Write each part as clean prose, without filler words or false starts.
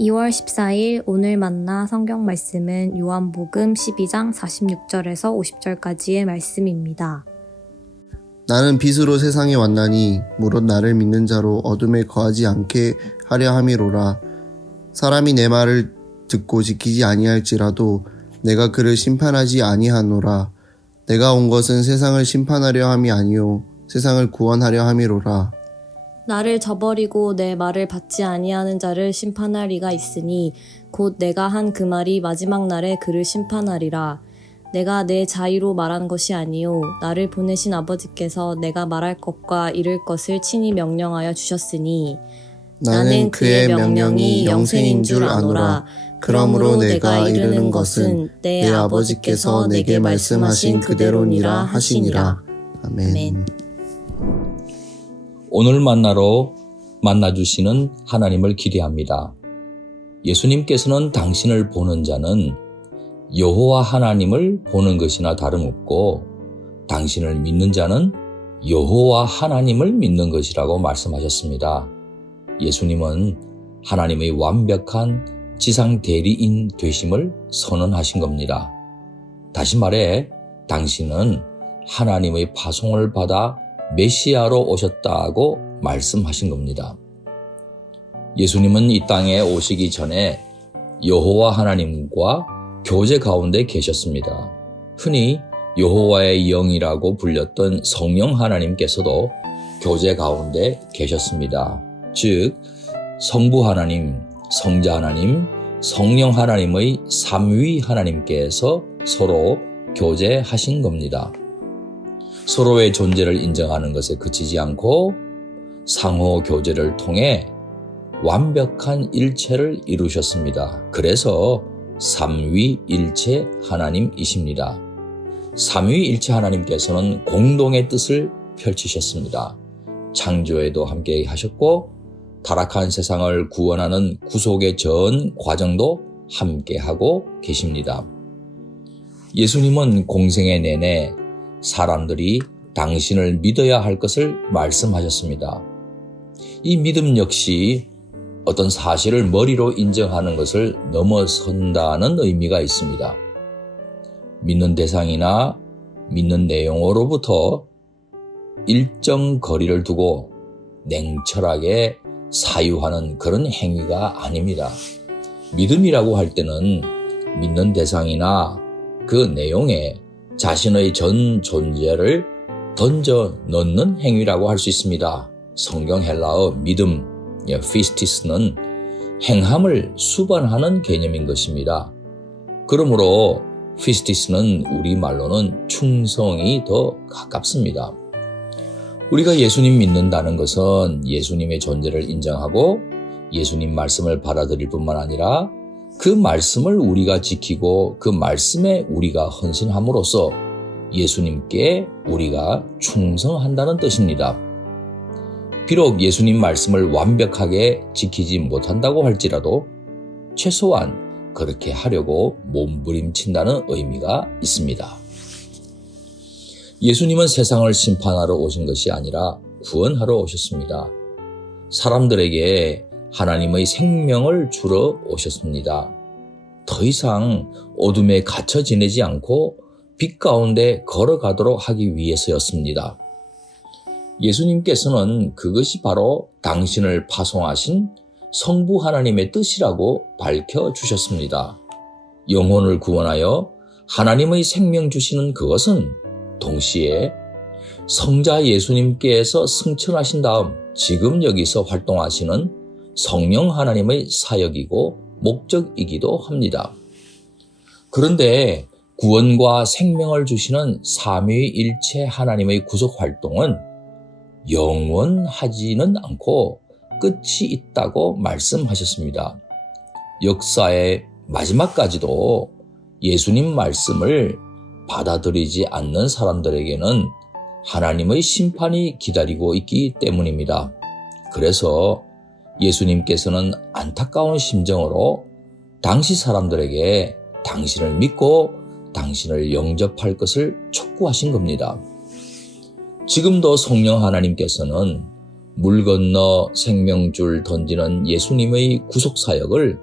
2월 14일 오늘 만나 성경 말씀은 요한복음 12장 46절에서 50절까지의 말씀입니다. 나는 빛으로 세상에 왔나니 무릇 나를 믿는 자로 어둠에 거하지 않게 하려 함이로라. 사람이 내 말을 듣고 지키지 아니할지라도 내가 그를 심판하지 아니하노라. 내가 온 것은 세상을 심판하려 함이 아니요 세상을 구원하려 함이로라. 나를 저버리고 내 말을 받지 아니하는 자를 심판할 이가 있으니 곧 내가 한 그 말이 마지막 날에 그를 심판하리라. 내가 내 자의로 말한 것이 아니요 나를 보내신 아버지께서 내가 말할 것과 이룰 것을 친히 명령하여 주셨으니 나는 그의 명령이 영생인 줄 아노라. 그러므로 내가 이르는 것은 내 아버지께서 내게 말씀하신 그대로니라 하시니라. 아멘. 오늘 만나주시는 하나님을 기대합니다. 예수님께서는 당신을 보는 자는 여호와 하나님을 보는 것이나 다름없고 당신을 믿는 자는 여호와 하나님을 믿는 것이라고 말씀하셨습니다. 예수님은 하나님의 완벽한 지상 대리인 되심을 선언하신 겁니다. 다시 말해 당신은 하나님의 파송을 받아 메시아로 오셨다고 말씀하신 겁니다. 예수님은 이 땅에 오시기 전에 여호와 하나님과 교제 가운데 계셨습니다. 흔히 여호와의 영이라고 불렸던 성령 하나님께서도 교제 가운데 계셨습니다. 즉 성부 하나님, 성자 하나님, 성령 하나님의 삼위 하나님께서 서로 교제하신 겁니다. 서로의 존재를 인정하는 것에 그치지 않고 상호 교제를 통해 완벽한 일체를 이루셨습니다. 그래서 삼위일체 하나님이십니다. 삼위일체 하나님께서는 공동의 뜻을 펼치셨습니다. 창조에도 함께 하셨고 타락한 세상을 구원하는 구속의 전 과정도 함께하고 계십니다. 예수님은 공생애 내내 사람들이 당신을 믿어야 할 것을 말씀하셨습니다. 이 믿음 역시 어떤 사실을 머리로 인정하는 것을 넘어선다는 의미가 있습니다. 믿는 대상이나 믿는 내용으로부터 일정 거리를 두고 냉철하게 사유하는 그런 행위가 아닙니다. 믿음이라고 할 때는 믿는 대상이나 그 내용에 자신의 전 존재를 던져 넣는 행위라고 할 수 있습니다. 성경 헬라어 믿음, 피스티스는 행함을 수반하는 개념인 것입니다. 그러므로 피스티스는 우리말로는 충성이 더 가깝습니다. 우리가 예수님 믿는다는 것은 예수님의 존재를 인정하고 예수님 말씀을 받아들일 뿐만 아니라 그 말씀을 우리가 지키고 그 말씀에 우리가 헌신함으로써 예수님께 우리가 충성한다는 뜻입니다. 비록 예수님 말씀을 완벽하게 지키지 못한다고 할지라도 최소한 그렇게 하려고 몸부림친다는 의미가 있습니다. 예수님은 세상을 심판하러 오신 것이 아니라 구원하러 오셨습니다. 사람들에게 하나님의 생명을 주러 오셨습니다. 더 이상 어둠에 갇혀 지내지 않고 빛 가운데 걸어가도록 하기 위해서였습니다. 예수님께서는 그것이 바로 당신을 파송하신 성부 하나님의 뜻이라고 밝혀주셨습니다. 영혼을 구원하여 하나님의 생명 주시는 그것은 동시에 성자 예수님께서 승천하신 다음 지금 여기서 활동하시는 성령 하나님의 사역이고 목적이기도 합니다. 그런데 구원과 생명을 주시는 삼위일체 하나님의 구속 활동은 영원하지는 않고 끝이 있다고 말씀하셨습니다. 역사의 마지막까지도 예수님 말씀을 받아들이지 않는 사람들에게는 하나님의 심판이 기다리고 있기 때문입니다. 그래서 예수님께서는 안타까운 심정으로 당시 사람들에게 당신을 믿고 당신을 영접할 것을 촉구하신 겁니다. 지금도 성령 하나님께서는 물 건너 생명줄 던지는 예수님의 구속사역을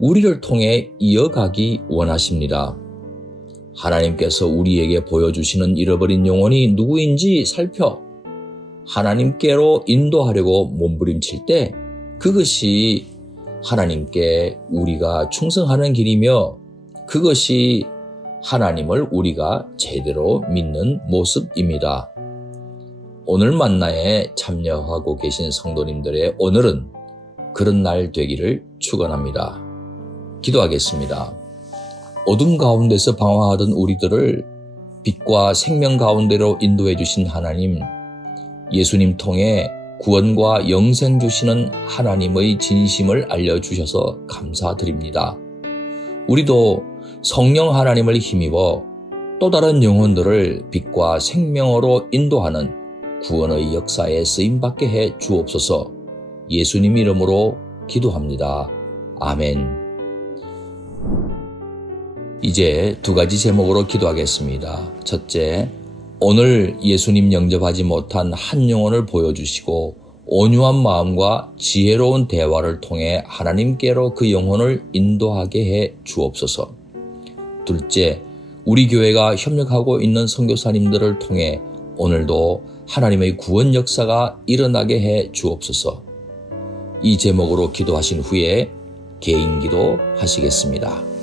우리를 통해 이어가기 원하십니다. 하나님께서 우리에게 보여주시는 잃어버린 영혼이 누구인지 살펴 하나님께로 인도하려고 몸부림칠 때 그것이 하나님께 우리가 충성하는 길이며 그것이 하나님을 우리가 제대로 믿는 모습입니다. 오늘 만나에 참여하고 계신 성도님들의 오늘은 그런 날 되기를 축원합니다. 기도하겠습니다. 어둠 가운데서 방황하던 우리들을 빛과 생명 가운데로 인도해 주신 하나님, 예수님 통해 구원과 영생 주시는 하나님의 진심을 알려주셔서 감사드립니다. 우리도 성령 하나님을 힘입어 또 다른 영혼들을 빛과 생명으로 인도하는 구원의 역사에 쓰임받게 해 주옵소서. 예수님 이름으로 기도합니다. 아멘. 이제 두 가지 제목으로 기도하겠습니다. 첫째, 오늘 예수님 영접하지 못한 한 영혼을 보여주시고 온유한 마음과 지혜로운 대화를 통해 하나님께로 그 영혼을 인도하게 해 주옵소서. 둘째, 우리 교회가 협력하고 있는 선교사님들을 통해 오늘도 하나님의 구원 역사가 일어나게 해 주옵소서. 이 제목으로 기도하신 후에 개인 기도 하시겠습니다.